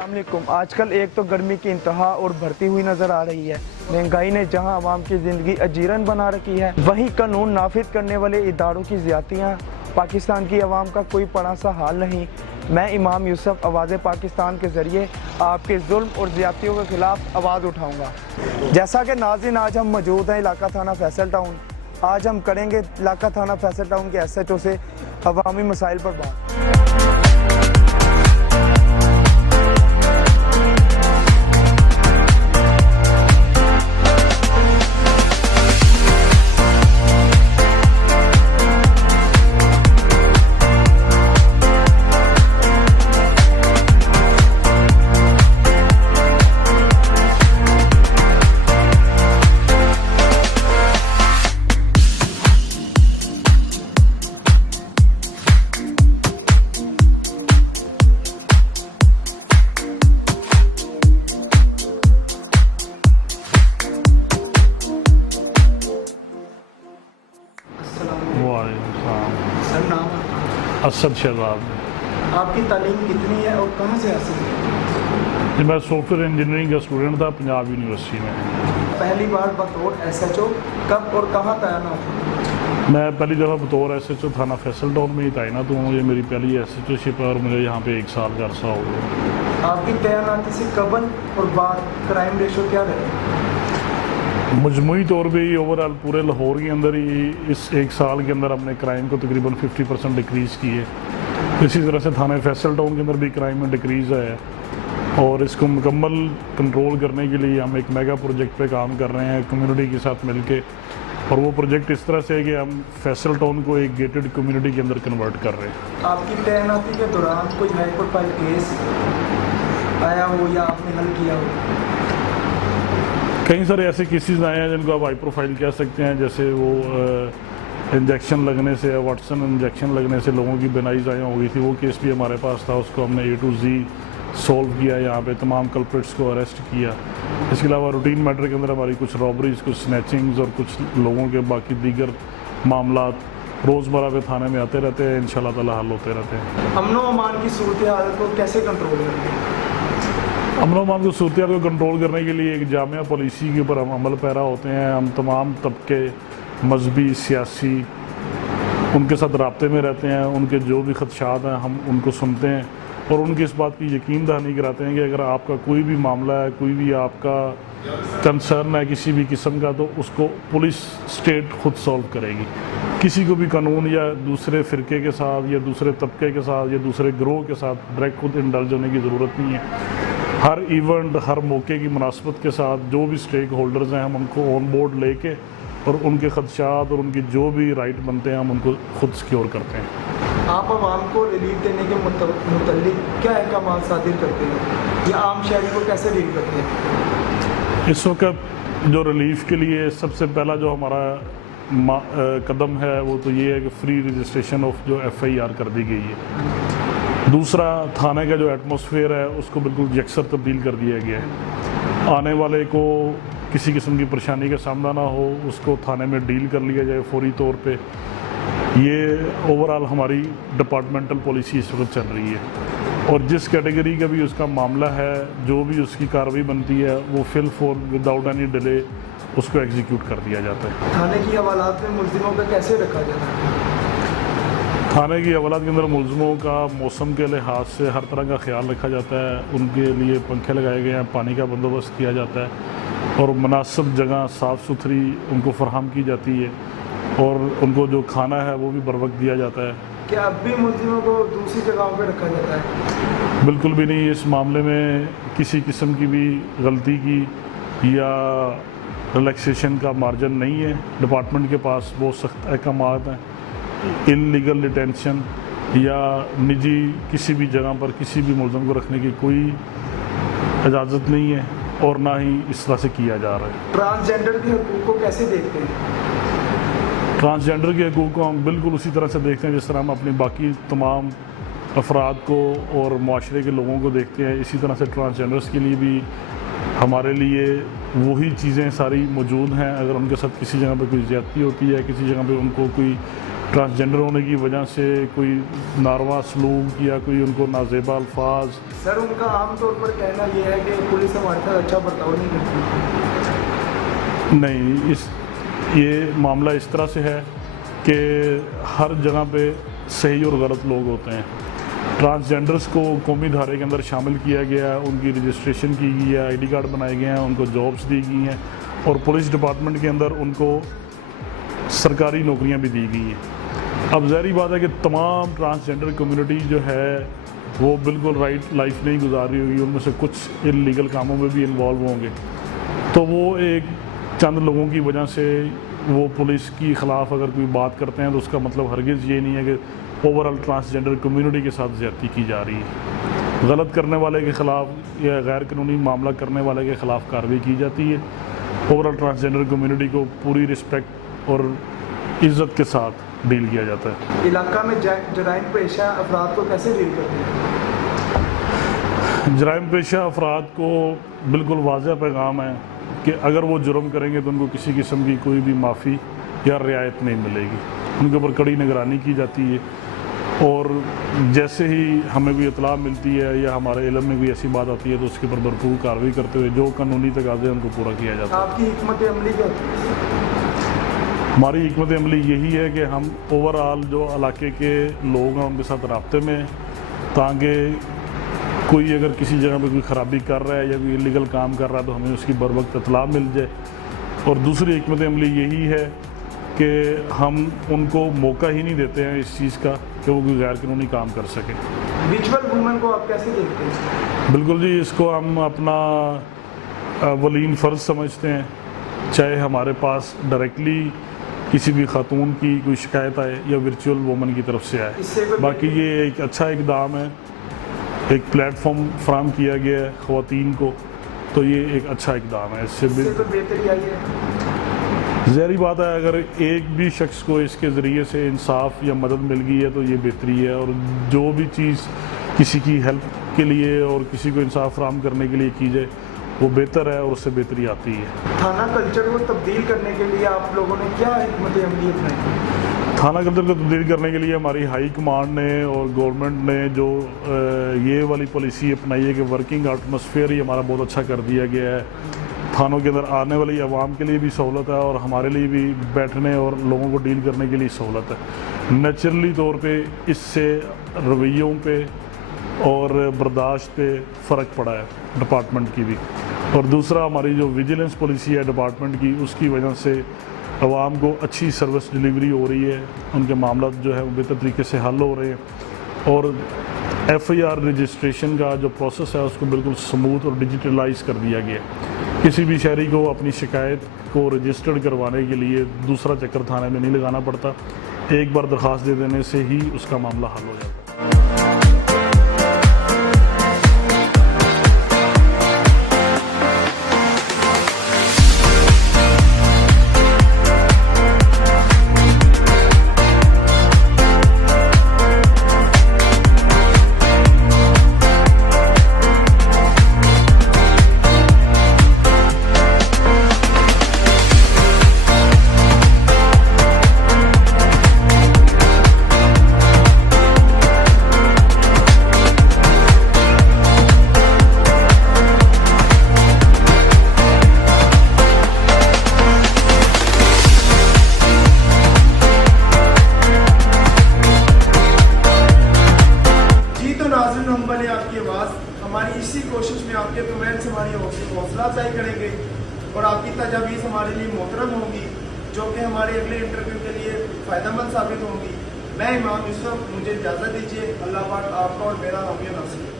अस्सलामुअलैकुम। आजकल एक तो गर्मी की इंतहा और बढ़ती हुई नज़र आ रही है। महंगाई ने जहां आवाम की ज़िंदगी अजीरन बना रखी है, वहीं कानून नाफिज करने वाले इदारों की ज़्यादतियाँ। पाकिस्तान की आवाम का कोई बड़ा सा हाल नहीं। मैं इमाम यूसुफ आवाज़ पाकिस्तान के ज़रिए आपके जुल्म और ज़्यादतियों के खिलाफ आवाज़ उठाऊँगा। जैसा कि नाज़रीन, आज हम मौजूद हैं इलाका थाना फैसल टाउन। आज हम करेंगे इलाका थाना फैसल टाउन के SHO से अवामी मसाइल पर बात। सर, नाम असद शहजाद। आपकी तालीम कितनी है और कहाँ से हासिल की? मैं सॉफ्टवेयर इंजीनियरिंग का स्टूडेंट था पंजाब यूनिवर्सिटी में। पहली बार बतौर SHO कब और कहाँ तैनात हुआ? मैं पहली दफ़ा बतौर SHO थाना फैसल टाउन में ही तैनात हुआ। ये मेरी पहली SHOशिप है और मुझे यहाँ पे 1 साल का अरसा हो गया। आपकी तैनाती से कबल और बाद क्राइम रेशो क्या रहे? मजमूई तौर पे ही ओवरऑल पूरे लाहौर के अंदर ही इस 1 साल के अंदर हमने क्राइम को तकरीबन 50% डिक्रीज़ की है। इसी तरह से थाना फैसल टाउन के अंदर भी क्राइम में डिक्रीज़ है और इसको मुकम्मल कंट्रोल करने के लिए हम एक मेगा प्रोजेक्ट पे काम कर रहे हैं कम्युनिटी के साथ मिलके। और वो प्रोजेक्ट इस तरह से है कि हम फैसल टाउन को एक गेटेड कम्युनिटी के अंदर कन्वर्ट कर रहे हैं। आपकी तैनाती के दौरान कोई हाई प्रोफाइल केस आया हो या आपने हल किया हो? कई सारे ऐसे केसेस आए हैं जिनको आप हाई प्रोफाइल कह सकते हैं, जैसे वो इंजेक्शन लगने से, वाटसन इंजेक्शन लगने से लोगों की बेनाई ज़ाया हो गई थी। वो केस भी हमारे पास था, उसको हमने A to Z सॉल्व किया। यहाँ पे तमाम कल्प्रिट्स को अरेस्ट किया। इसके अलावा रूटीन मैटर के अंदर हमारी कुछ रॉबरीज, कुछ स्नैचिंग्स और कुछ लोगों के बाकी दीगर मामलात रोज़मर्रा पे थाने में आते रहते हैं। इंशाल्लाह ताला हल होते रहते हैं। अमन व अमान की सूरत हाल को कैसे कंट्रोल करते हैं? अमन व अमान की सूरत को कंट्रोल करने के लिए एक जामिया पॉलिसी के ऊपर हम अमल पैरा होते हैं। हम तमाम तबके, मजहबी, सियासी, उनके साथ राब्ते में रहते हैं। उनके जो भी खदशात हैं हम उनको सुनते हैं और उनकी इस बात की यकीन दहानी कराते हैं कि अगर आपका कोई भी मामला है, कोई भी आपका कंसर्न है किसी भी किस्म का, तो उसको पुलिस स्टेट खुद सॉल्व करेगी। किसी को भी कानून या दूसरे फ़िरके के साथ या दूसरे तबके के साथ या दूसरे ग्रोह के साथ डायरेक्ट खुद इंडल्ज होने की ज़रूरत नहीं है। हर इवेंट, हर मौके की मुनासबत के साथ जो भी स्टेक होल्डर्स हैं हम उनको ऑन बोर्ड लेके और उनके खदशात और उनकी जो भी राइट बनते हैं हम उनको खुद सिक्योर करते हैं। आप आवाम को रिलीफ देने के मुतल्लिक क्या अहकाम सादिर करते हैं या आम शहरी को कैसे डील करते हैं? इस वक्त जो रिलीफ के लिए सबसे पहला जो हमारा कदम है वो तो ये है कि फ्री रजिस्ट्रेशन ऑफ जो FIR कर दी गई है। दूसरा, थाने का जो एटमॉस्फेयर है उसको बिल्कुल यकसर तब्दील कर दिया गया है। आने वाले को किसी किस्म की परेशानी का सामना ना हो, उसको थाने में डील कर लिया जाए फौरी तौर पे। ये ओवरऑल हमारी डिपार्टमेंटल पॉलिसी इस वक्त चल रही है और जिस कैटेगरी का भी उसका मामला है, जो भी उसकी कार्रवाई बनती है, वो फिल फॉर विदाउट एनी डिले उसको एग्जीक्यूट कर दिया जाता है। थाने की हवालात में मुल्ज़िमों का कैसे रखा जाता है? थाने की हवालात के अंदर मुल्ज़िमों का मौसम के लिहाज से हर तरह का ख्याल रखा जाता है। उनके लिए पंखे लगाए गए हैं, पानी का बंदोबस्त किया जाता है और मुनासिब जगह साफ़ सुथरी उनको फराहम की जाती है और उनको जो खाना है वो भी बर वक्त दिया जाता है। क्या अब भी मुल्ज़िमों को दूसरी जगहों पर रखा जाता है? बिल्कुल भी नहीं। इस मामले में किसी किस्म की भी गलती की या रिलैक्सेशन का मार्जिन नहीं है। डिपार्टमेंट के पास बहुत सख्त अहकामात हैं। इल्लीगल डिटेंशन या निजी किसी भी जगह पर किसी भी मुल्ज़िम को रखने की कोई इजाज़त नहीं है और ना ही इस तरह से किया जा रहा है। ट्रांसजेंडर के हकूक़ को कैसे देखते हैं? ट्रांसजेंडर के हकूक़ को हम बिल्कुल उसी तरह से देखते हैं जिस तरह हम अपनी बाकी तमाम अफराद को और माशरे के लोगों को देखते हैं। इसी तरह से ट्रांसजेंडर्स के लिए भी हमारे लिए वही चीज़ें सारी मौजूद हैं। अगर उनके साथ किसी जगह पे कोई ज़्यादती होती है, किसी जगह पे उनको कोई ट्रांसजेंडर होने की वजह से कोई नारवा सलूक या कोई उनको नाजेबा अल्फाज। सर उनका आमतौर पर कहना यह है कि पुलिस हमारे साथ अच्छा बर्ताव नहीं करती। नहीं, ये मामला इस तरह से है कि हर जगह पे सही और गलत लोग होते हैं। ट्रांसजेंडर्स को कौमी धारे के अंदर शामिल किया गया है, उनकी रजिस्ट्रेशन की गई है, ID कार्ड बनाए गए हैं, उनको जॉब्स दी गई हैं और पुलिस डिपार्टमेंट के अंदर उनको सरकारी नौकरियां भी दी गई हैं। अब ज़ाहिर बात है कि तमाम ट्रांसजेंडर कम्युनिटी जो है वो बिल्कुल राइट लाइफ नहीं गुजार रही होगी, उनमें से कुछ इल्लीगल कामों में भी इन्वॉल्व होंगे। तो वो एक चंद लोगों की वजह से वो पुलिस की ख़िलाफ़ अगर कोई बात करते हैं तो उसका मतलब हरगिज़ ये नहीं है कि ओवरऑल ट्रांसजेंडर कम्युनिटी के साथ ज़्यादती की जा रही है। गलत करने वाले के ख़िलाफ़ या गैर कानूनी मामला करने वाले के ख़िलाफ़ कार्रवाई की जाती है। ओवरऑल ट्रांसजेंडर कम्युनिटी को पूरी रिस्पेक्ट और इज़्ज़त के साथ डील किया जाता है। इलाका में जराइम पेशा अफराद को कैसे डील करते हैं? जराइम पेशा अफराद को बिल्कुल वाज़ह पैगाम है कि अगर वो जुर्म करेंगे तो उनको किसी किस्म की कोई भी माफ़ी या रियायत नहीं मिलेगी। उनके ऊपर कड़ी निगरानी की जाती है और जैसे ही हमें कोई इतला मिलती है या हमारे इल्म में कोई ऐसी बात आती है तो उसके ऊपर भरपूर कार्रवाई करते हुए जो कानूनी तकाज़े हैं उनको पूरा किया जाता है। आपकी हिकमत अमली क्या होती है? हमारी हिकमत अमली यही है कि हम ओवरऑल जो इलाके के लोग हैं उनके साथ राब्ते में, ताकि कोई अगर किसी जगह पे कोई ख़राबी कर रहा है या कोई इलीगल काम कर रहा है तो हमें उसकी बर वक्त इतला मिल जाए। और दूसरी हिकमत अमली यही है कि हम उनको मौका ही नहीं देते हैं इस चीज़ का कि वो कोई गैर कानूनी काम कर सके। विजुअल वूमेन को आप कैसे देखते हैं? बिल्कुल जी, इसको हम अपना वलीन फ़र्ज़ समझते हैं, चाहे हमारे पास डायरेक्टली किसी भी खातून की कोई शिकायत आए या वर्चुअल वुमन की तरफ से आए। बाकी ये एक अच्छा इकदाम है, एक प्लेटफॉर्म फ्राहम किया गया है ख़वातीन को, तो ये एक अच्छा इकदाम है। इससे भी बेहतरी आई है। ज़ाहिर बात है अगर एक भी शख्स को इसके ज़रिए से इंसाफ या मदद मिल गई है तो ये बेहतरी है। और जो भी चीज़ किसी की हेल्प के लिए और किसी को इंसाफ फ्राहम करने के लिए की जाए वो बेहतर है और उससे बेहतरी आती है। थाना कल्चर को तब्दील करने के लिए आप लोगों ने क्या हिकमत अमली अपनाई? थाना कल्चर को तब्दील करने के लिए हमारी हाई कमांड ने और गवर्नमेंट ने जो ये वाली पॉलिसी अपनाई है कि वर्किंग एटमॉस्फेयर ही हमारा बहुत अच्छा कर दिया गया है। थानों के अंदर आने वाली आवाम के लिए भी सहूलत है और हमारे लिए भी बैठने और लोगों को डील करने के लिए सहूलत है। नेचुरली तौर पे इससे रवैयों पे और बर्दाश्त पे फ़र्क पड़ा है डिपार्टमेंट की भी। और दूसरा हमारी जो विजिलेंस पॉलिसी है डिपार्टमेंट की, उसकी वजह से आवाम को अच्छी सर्विस डिलीवरी हो रही है, उनके मामला जो है वो बेहतर तरीके से हल हो रहे हैं। और FIR रजिस्ट्रेशन का जो प्रोसेस है उसको बिल्कुल स्मूथ और डिजिटलाइज कर दिया गया। किसी भी शहरी को अपनी शिकायत को रजिस्टर्ड करवाने के लिए दूसरा चक्कर थाने में नहीं लगाना पड़ता, एक बार दरख्वास्त दे देने से ही उसका मामला हल हो जाता है। हमारी इसी कोशिश में आपके कमेंट्स हमारी हौसला अफजाई करेंगे और आपकी तजावीज़ हमारे लिए मोहतरम होंगी, जो कि हमारे अगले इंटरव्यू के लिए फ़ायदेमंद साबित होंगी। मैं इमाम यूसुफ, मुझे इजाज़त दीजिए। अल्लाह पाक आपका और मेरा हामी नासिर।